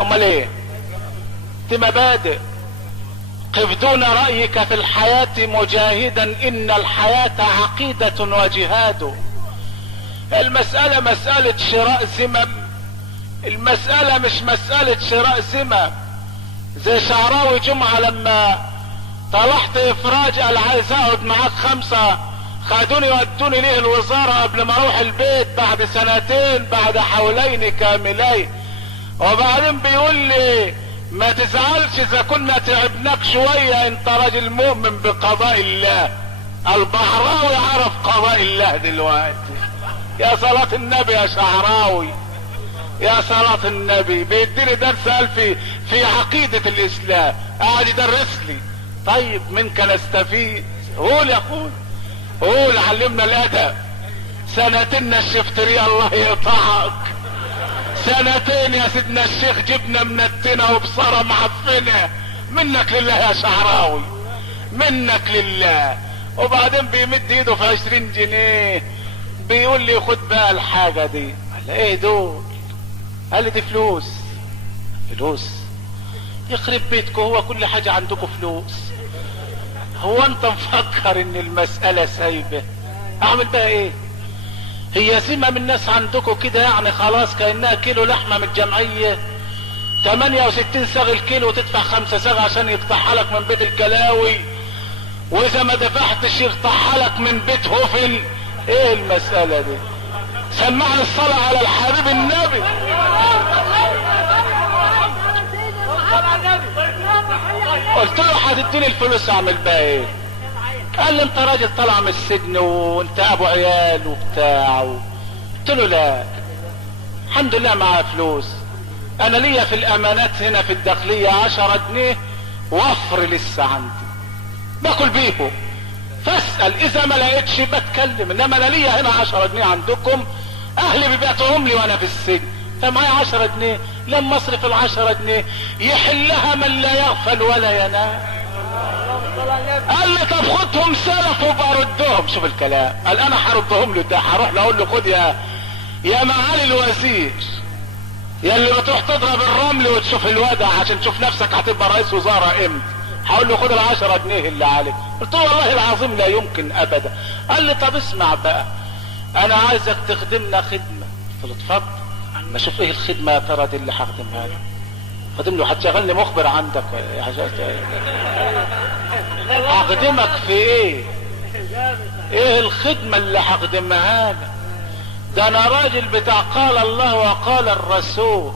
امال ايه؟ دي مبادئ. قف دون رأيك في الحياة مجاهدا، ان الحياة عقيدة وجهاد. المسألة مسألة شراء زمم، المسألة مش مسألة شراء زمم. زي شعراوي جمعة لما طلعت افراج قال عايز اقعد معاك 5، خدوني ودوني ليه الوزارة قبل ما اروح البيت بعد 2 بعد حولين كاملين. وبعدين بيقول لي ما تزعلش اذا كنا تعبناك شوية، انت راجل مؤمن بقضاء الله. البحراوي عرف قضاء الله دلوقتي. يا صلاة النبي يا شعراوي، يا صلاة النبي. بيديني درس قال في عقيدة الاسلام، قاعد يدرس لي. طيب منك نستفيد. قول يا اخوي، قول علمنا الادب. 2 نشفت ريا الله يقطعك. 2 يا سيدنا الشيخ جبنا منتنا وبصرة معفنة. منك لله يا شعراوي، منك لله. وبعدين بيمد ايده في 20 جنيه بيقول لي خد بقى الحاجة دي. قال ايه دول؟ قال لي دي فلوس. فلوس؟ يخرب بيتكم، هو كل حاجة عندكم فلوس؟ هو انت مفكر ان المسألة سايبة؟ اعمل بقى ايه؟ هي سمة من الناس عندكم كده يعني خلاص كأنها كيلو لحمة من الجمعية 68 صاغ الكيلو وتدفع 5 صاغ عشان يقطعها لك من بيت الكلاوي، واذا ما دفعتش يقطعها لك من بيت هوفل. ايه المسألة دي؟ سمعني الصلاة على الحبيب النبي. قلت له هتديني الفلوس اعمل بها ايه؟ قال لي انت راجل طالع من السجن وانت ابو عيال وبتاع. قلت له لا، الحمد لله معايا فلوس. انا ليا في الامانات هنا في الداخلية 10 جنيه وفر لسه عندي باكل بيهم، فاسأل اذا ما لقيتش بتكلم. انما انا ليا هنا 10 جنيه عندكم، اهلي بيبعتوهم لي وانا في السجن، فمعايا 10 جنيه لما اصرف ال10 جنيه يحلها من لا يغفل ولا ينام. قال لي طب خدهم سلف وبردهم. شوف الكلام. قال انا هردهم له، ده هروح له اقول له خد يا معالي الوزير، يا اللي بتروح تضرب الرمل وتشوف الودع عشان تشوف نفسك هتبقى رئيس وزراء امتى، هقول له خد ال10 جنيه اللي عليك. قلت له والله العظيم لا يمكن ابدا. قال لي طب اسمع بقى، انا عايزك تخدمنا خدمة. قلت له اتفضل. ما اشوف ايه الخدمة يا ترى دي اللي هخدمها له. خدم له، هتشغلني مخبر عندك يا حاجات؟ هخدمك في ايه؟ ايه الخدمة اللي هخدمها لك؟ ده انا راجل بتاع قال الله وقال الرسول.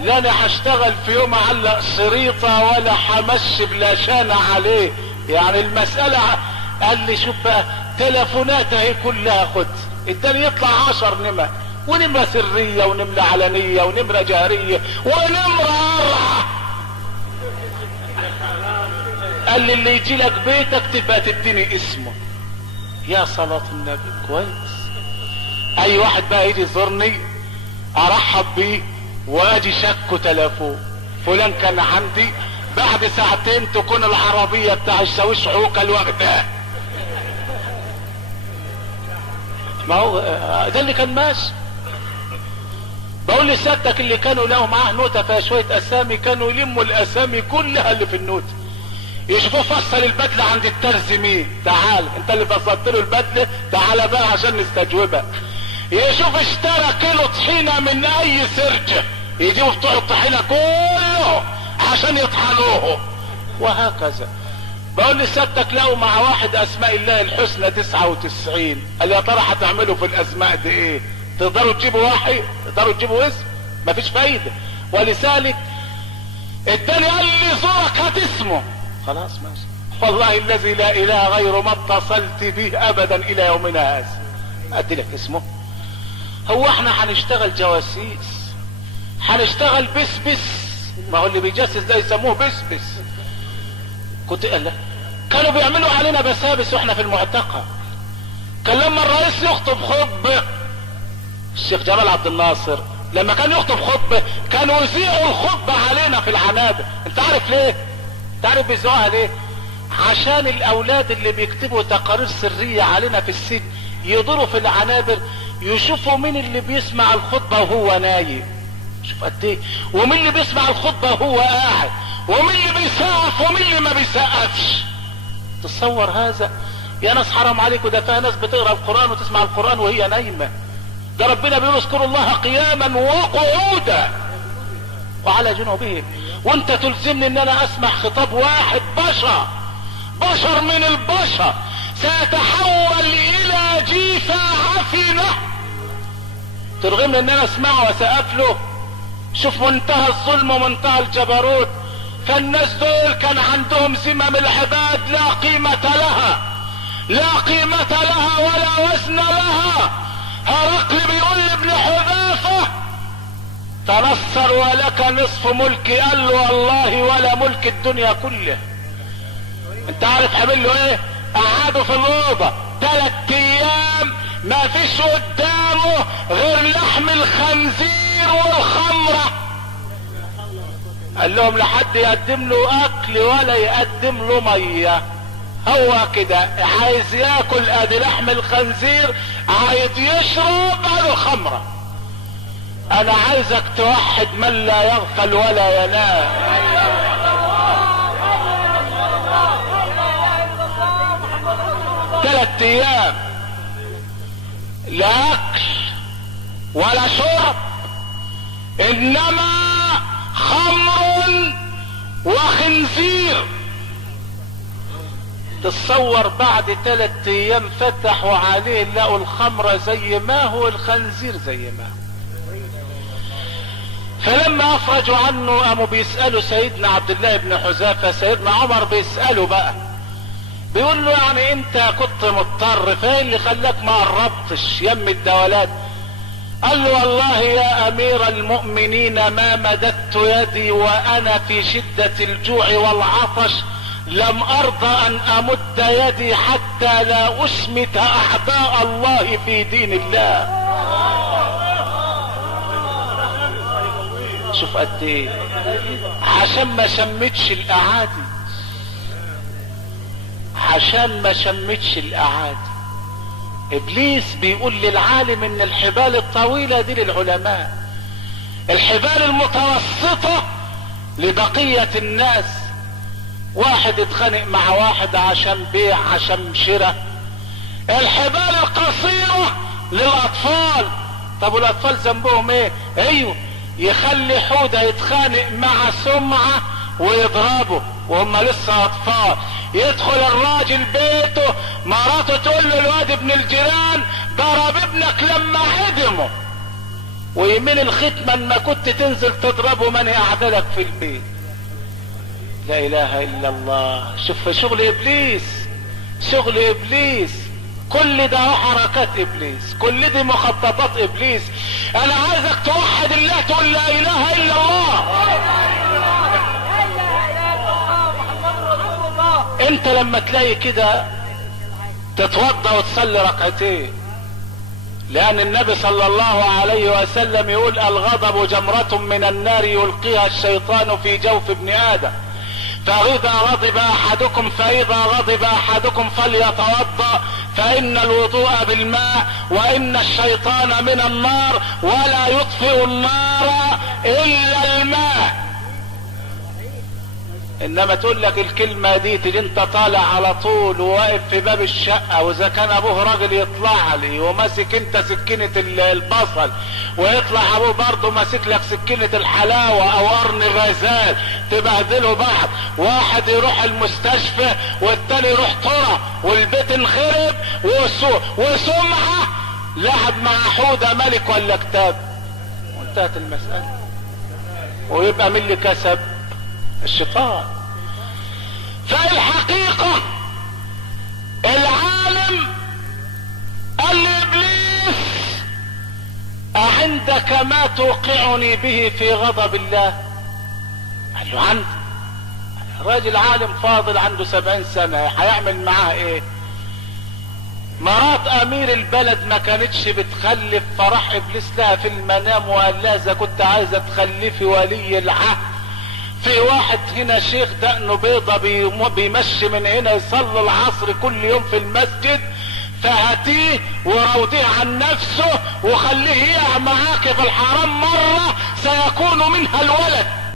لا انا هشتغل في يوم اعلق شريطة ولا همشي بلاشانة عليه. يعني المسألة. قال لي شوف بقى تلفونات اهي كلها خد. اداني يطلع 10 نمر، ونمرة سرية ونمرة علنية ونمرة جهرية ونمرة قرعة. قال لي اللي يجي لك بيتك تبقى تديني اسمه. يا صلاة النبي كويس. اي واحد بقى يجي يزورني ارحب بيه واجي شكه تلفون فلان كان عندي، بعد 2 ساعة تكون العربية بتاع الشاويش عوكل واخداه. ما هو ده اللي كان ماشي. بقول لسيادتك اللي كانوا لقوا معاه نوتة فيها شوية اسامي كانوا يلموا الاسامي كلها اللي في النوتة، يشوفوا فصل البدلة عند الترزي مين، تعال انت اللي فصلت له البدلة تعال بقى عشان نستجوبك. يشوف اشترى كيلو طحينة من اي سرجة يجيبوا بتوع الطحينة كله عشان يطحنوه، وهكذا. بقول لسيادتك لقوا مع واحد اسماء الله الحسنى 99. قال يا ترى هتعملوا في الاسماء دي ايه؟ تقدروا تجيبوا واحد؟ تقدروا تجيبوا اسم؟ مفيش فايدة. ولذلك التاني قال لي زورك هات اسمه. خلاص ماشي. والله الذي لا اله غيره ما اتصلت به ابدا الى يومنا هذا. ادي لك اسمه؟ هو احنا هنشتغل جواسيس؟ هنشتغل بس ما هو اللي بيجسس ده يسموه بس. كنت قال كانوا بيعملوا علينا بسابس واحنا في المعتقل. كان لما الرئيس يخطب خطبه، الشيخ جمال عبد الناصر لما كان يخطب خطبه كانوا يذيعوا الخطبه علينا في العنابر. انت عارف ليه؟ انت عارف بيذيعوها ليه؟ عشان الاولاد اللي بيكتبوا تقارير سريه علينا في السجن يدوروا في العنابر يشوفوا مين اللي بيسمع الخطبه وهو نايم. شوف قد ايه. ومين اللي بيسمع الخطبة وهو قاعد، ومين اللي بيسقف ومين اللي ما بيسقفش. تصور هذا يا ناس، حرام عليكم. ده فيها ناس بتقرأ القرآن وتسمع القرآن وهي نايمة. ده ربنا بيقول اذكروا الله قياما وقعودا وعلى جنوبهم. وانت تلزمني ان انا اسمع خطاب واحد بشر من البشر سيتحول الى جيفة عفنة، ترغمني ان انا اسمعه واسقف له؟ شوف منتهى الظلم ومنتهى الجبروت. فالناس دول كان عندهم ذمم العباد لا قيمة لها، لا قيمة لها ولا وزن لها. هرقل بيقول لابن حذافة تنصر ولك نصف ملكي، قال له والله ولا ملك الدنيا كله. انت عارف عمل له ايه؟ قعدوا في الاوضه 3 ايام ما فيش قدامه غير لحم الخنزير والخمره. قال لهم لحد يقدم له اكل ولا يقدم له ميه، هو كده عايز ياكل ادي لحم الخنزير، عايز يشرب ادي الخمره. انا عايزك توحد من لا يغفل ولا ينام. 3 ايام لا اكل ولا شرب، انما خمر وخنزير. تتصور بعد 3 ايام فتحوا عليه لقوا الخمرة زي ما هو، الخنزير زي ما هو. فلما افرجوا عنه قاموا بيسألوا سيدنا عبد الله بن حذافة. سيدنا عمر بيسأله بقى، بيقول له يعني انت كنت مضطر، فايه اللي خلاك ما قربتش يم الدولات؟ قال له والله يا امير المؤمنين ما مددت يدي وانا في شدة الجوع والعطش، لم ارضى ان امد يدي حتى لا اشمت اعداء الله في دين الله. شوف قد ايه، عشان ما شمتش الاعادي، عشان ما شمتش الاعادي. ابليس بيقول للعالم ان الحبال الطويلة دي للعلماء، الحبال المتوسطة لبقية الناس. واحد اتخانق مع واحد عشان بيع عشان شراء. الحبال القصيرة للاطفال. طب والاطفال ذنبهم ايه؟ ايوه، يخلي حودة يتخانق مع سمعة ويضربه وهم لسه اطفال. يدخل الراجل بيته، مراته تقول له الواد ابن الجيران ضرب ابنك لما عدمه، ويمين الختمة ما كنت تنزل تضربه من يعدلك في البيت. لا اله الا الله. شوف شغل ابليس، شغل ابليس. كل ده حركات ابليس، كل دي مخططات ابليس. انا عايزك توحد الله، تقول لا اله الا الله. انت لما تلاقي كده تتوضى وتصلي ركعتين، لان النبي صلى الله عليه وسلم يقول الغضب جمرة من النار يلقيها الشيطان في جوف ابن ادم، فاذا غضب احدكم فليتوضا فان الوضوء بالماء وان الشيطان من النار ولا يطفئ النار الا الماء. انما تقول لك الكلمة دي تجي انت طالع على طول وواقف في باب الشقة، واذا كان ابوه راجل يطلع لي وماسك انت سكينة البصل، ويطلع ابوه برضه ماسك لك سكينة الحلاوة او قرن غزال، تبهدلوا بعض. واحد يروح المستشفى والتاني يروح طرى، والبيت انخرب وسمعة لعب مع حودة ملك ولا كتاب، وانتهت المسألة. ويبقى مين اللي كسب؟ الشيطان. فالحقيقة العالم قال لابليس اعندك ما توقعني به في غضب الله؟ قال له عندي. راجل عالم فاضل عنده 70 سنة، هيعمل معاه ايه؟ مرات امير البلد ما كانتش بتخلف، فراح ابليس لها في المنام وقال لها اذا كنت عايزة تخلفي ولي العهد، في واحد هنا شيخ دقنه بيضة بيمشي من هنا يصلي العصر كل يوم في المسجد، فهاتيه وراوديه عن نفسه وخليه يقع معاك في الحرام مرة سيكون منها الولد